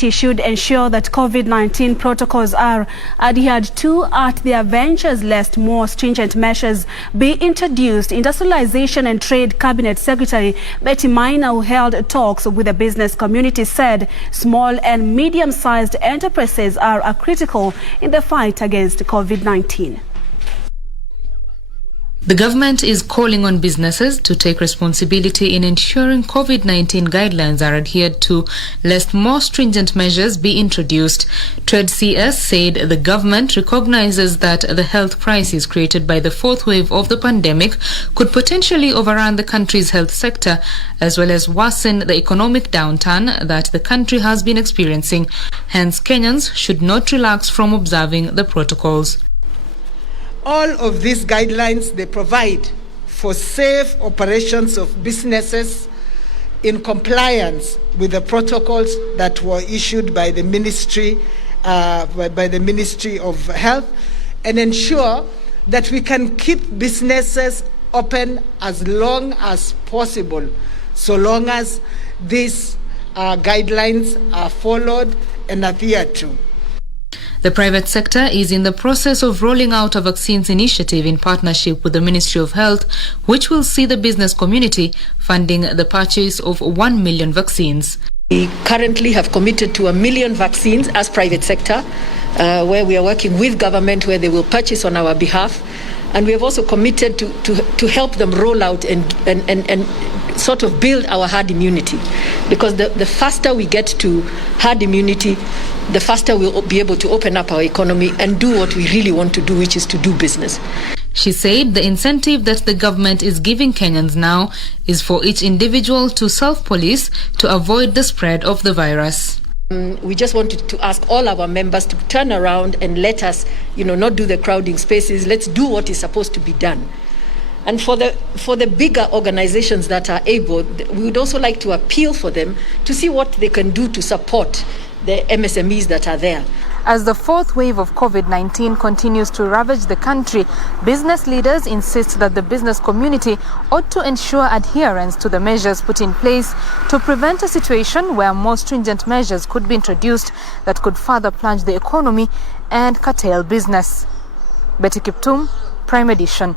She should ensure that COVID-19 protocols are adhered to at their ventures, lest more stringent measures be introduced. Industrialization and Trade Cabinet Secretary Betty Maina, who held talks with the business community, said small and medium-sized enterprises are critical in the fight against COVID-19. The government is calling on businesses to take responsibility in ensuring COVID-19 guidelines are adhered to, lest more stringent measures be introduced. Trade CS said the government recognizes that the health crisis created by the fourth wave of the pandemic could potentially overrun the country's health sector, as well as worsen the economic downturn that the country has been experiencing. Hence, Kenyans should not relax from observing the protocols. All of these guidelines, they provide for safe operations of businesses in compliance with the protocols that were issued by the Ministry of Health, and ensure that we can keep businesses open as long as possible, so long as these guidelines are followed and adhered to. The private sector is in the process of rolling out a vaccines initiative in partnership with the Ministry of Health, which will see the business community funding the purchase of 1 million vaccines. We currently have committed to 1 million vaccines as private sector, where we are working with government, where they will purchase on our behalf. And we have also committed to help them roll out and sort of build our herd immunity. Because the faster we get to herd immunity, the faster we'll be able to open up our economy and do what we really want to do, which is to do business. She said the incentive that the government is giving Kenyans now is for each individual to self-police to avoid the spread of the virus. We just wanted to ask all our members to turn around and let us, not do the crowding spaces. Let's do what is supposed to be done. And for the bigger organizations that are able, we would also like to appeal for them to see what they can do to support the MSMEs that are there. As the fourth wave of COVID-19 continues to ravage the country, business leaders insist that the business community ought to ensure adherence to the measures put in place to prevent a situation where more stringent measures could be introduced that could further plunge the economy and curtail business. Betty Kiptum, Prime Edition.